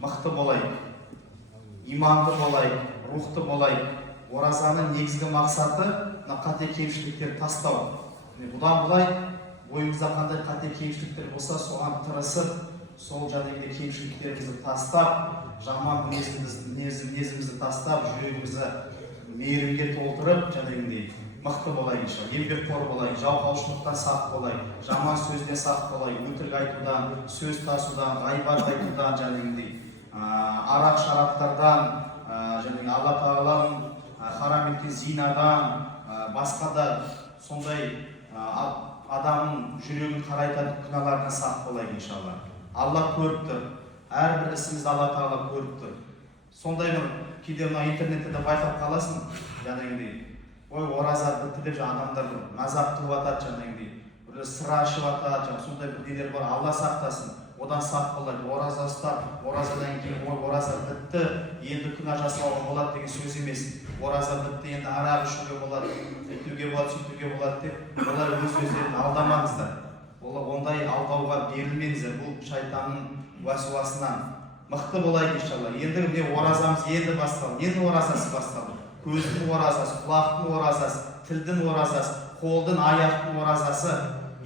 мықты болайық, иманды болайық, рухты болайық. Оразаның негізгі мақсаты қате кемшіліктерді тастау. Бұдан былай бойымызда қандай қате кемшіліктер болса, соған тырысып, сол жәдегідей кемшіліктерімізді тастап, жаман мінезімізді тастап, жүрегімізді мейірімге толтырып, жәдегідей мықты болайық иншалла, еңбекқор болайық, жалқаушылықтан сақ болайық, жаман сөзден сақ болайық, өтірік айтудан, сөз тасудан, ғайбат айтудан, жәдегідей арақ шараптардан, және Алла Тағаланың харам еткен зинадан, басқа да сондай адамның жүрегін қарайтатын күнәлардан сақ болайық иншалла. Алла көріп тұр, әрбір ісімізді Алла Тағала көріп тұр. Сондай кейде мына интернетте де байқап қаласың, жәдегідей ой, ораза бітті деп адамдар мазақ қылып жатады, жәдегідей бір сыр ашып жатады, сондай бір нелер бар. Алла сақтасын, одан сақ болайық. Ораза ұстап, оразадан кейін ой, ораза бітті, енді күнә жасауға болады деген сөз емес. Ораза бітті, енді арақ ішуге болады, өйтуге болады, сөйтуге болады деп олар өз-өздерін алдамаңыздар. Ондай алдауға берілмеңіздер, бұл шайтанның уәсуасынан. Мықты болайық иншалла. Енді міне оразамыз енді басталды. Енді оразасы басталды. Көздің оразасы, құлақтың оразасы, тілдің оразасы, қолдың, аяқтың оразасы.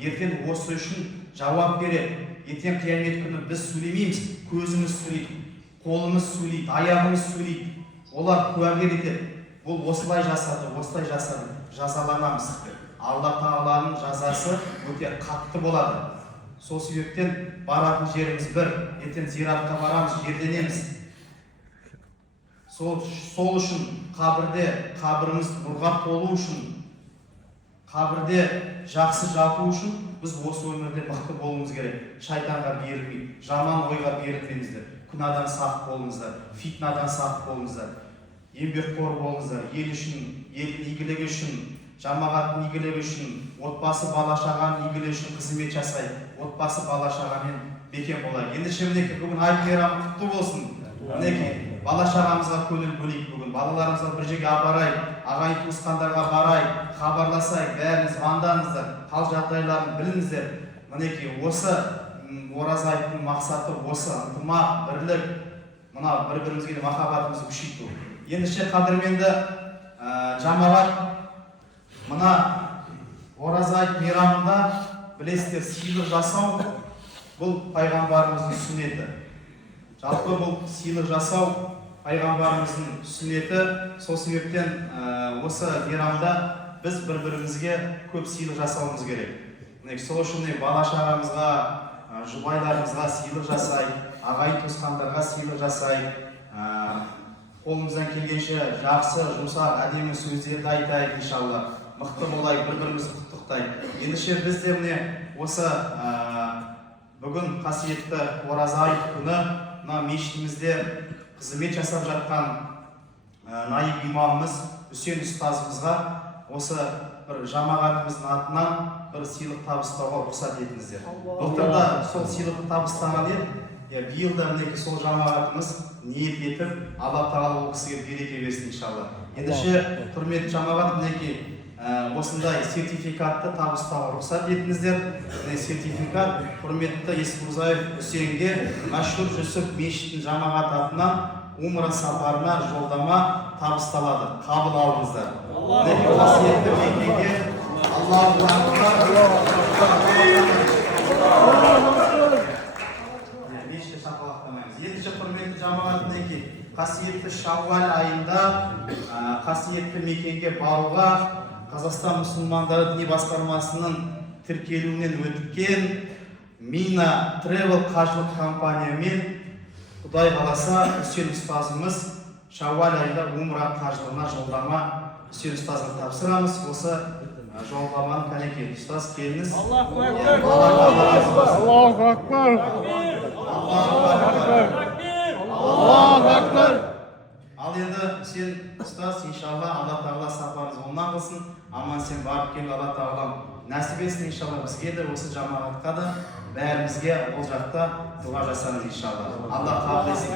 Ертең осы үшін жауап береді. Ертең қиямет күні біз сөйлемейміз, көзіміз сөйлейді, қолымыз сөйлейді, аяғымыз сөйлейді. Олар куәгер етеді. Бұл осылай жасады, осылай жасады, жазаланамыз. Алла Тағаланың жазасы өте қатты болады. Сол себептен баратын жеріміз бір, ертең зиратқа барамыз, жерленеміз. Сол үшін қабіріміз нұрға толу үшін, қабірде жақсы жату үшін біз осы өмірде мықты болуымыз керек. Шайтанға берілмей, жаман ойға берілмеңіздер, күнәдан сақ болыңыздар, фитнадан сақ болыңыздар, еңбекқор болыңыздар, ел үшін, елдің игілігі үшін, жамағаттың игілігі үшін, отбасы бала-шағаның игілігі үшін қызмет жасай, отбасы бала-шағамен бекем болайық. Ендеше мінекей бүгін айт мейрамы құтты болсын. Мінекей бала-шағамызға көңіл бөлейік бүгін, балаларымызға бір жерге апарайық, ағайын туысқандарға барайық, хабарласайық, бәріңіз звондаңыздар, хал жағдайларын біліңіздер. Мінекей осы ораза айттың мақсаты осы, ынтымақ, бірлік, мына бір-бірімізге махаббатымызды күшейту. Ендеше қадірменді жамағат, мына ораза айт мейрамында білесіздер, сыйлық жасау бұл пайғамбарымыздың сүннеті. Жалпы бұл сыйлық жасау пайғамбарымыздың сүннеті. Сол себептен осы мейрамда біз бір-бірімізге көп сыйлық жасауымыз керек. Сол үшін бала-шағамызға, жұбайларымызға сыйлық жасайық, ағайын туысқандарға сыйлық жасайық, қолымыздан келгенше жақсы, жұмсақ, әдемі сөздерді айтайық иншалла. Мықты болайық, бір-бірімізді құттықтайық. Ендеше біз де міне осы бүгін қасиетті ораза айт күні мына мешітімізде қызмет жасап жатқан наиб имамымыз Үсен ұстазымызға осы бір жамағатымыздың атынан бір сыйлық табыстауға рұқсат етіңіздер. Былтырда сол сыйлықты табыстаған еді. Биыл да мінекей сол жамағатымыз ниет етіп, Алла Тағала ол кісіге береке берсін иншалла. Ендеше құрметті жамағат, мінекей осындай сертификатты табыстауға рұқсат етіңіздер. Сертификат құрметті Есмұрзаев Үсенге Мәшһүр Жүсіп мешітінің жамағат атынан умра сапарына жолдама табысталады. Қабыл алыңыздар. Мінекей қасиетті мекенге Аллаху акбар. Ендеше құрметті жамағат, мінекей қасиетті Шаввал айында қасиетті мекенге баруға Қазақстан мұсылмандары діни басқармасының тіркелуінен өткен Мина Тревел қажылық компаниямен Құдай қаласа Үсен ұстазымыз Шаввал айында умра қажылығына жолдама Үсен ұстазға тапсырамыз. Осы жолдаманы кәнекей ұстаз келіңіз. Аллаху акбар! Аллаху акбар! Аллаху акбар! Ал енді сен ұстаз, иншалла Алла Тағала сапарыңыз оңынан қылсын, аман сен барып кел, Алла Тағала нәсіп етсін иншалла. Бізге де осы жамағатқа да бәрімізге ол жақта дұға жасаңыз иншалла. Алла қабыл етсін.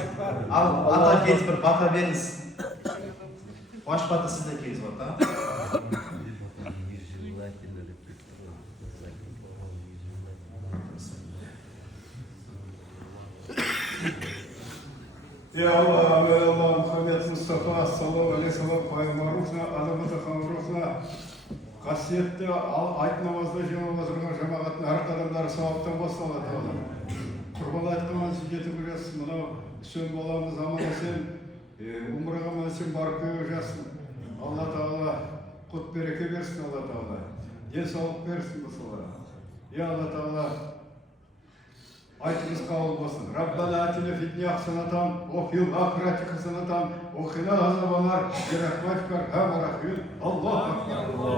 Ал ата келіп бір бата беріңіз. Баш бата сізде келіңіз бата. Ya Allah, Allah Muhammed Mustafa sallallahu aleyhi ve sellem paygamberimize adamıza kanırıqna qasiyetli ayt namazda жамап отырған жамағаттың әр қадамдары сауаптан басталады. Құрбан айтқан жетіп жүресіз, мынау сен баламыз аман есен, умраға аман есен барып келе жатсың. Алла Тағала құт береке берсін, Алла Тағала. Денсаулық берсін мысалы. Я Алла Тағала айтымыз қабыл болсын. Раббана атина фид дуния хасанатан ва фил ахирати хасанатан ва қина азабан нар. Бирахматика архамар рахим. Аллаху акбар.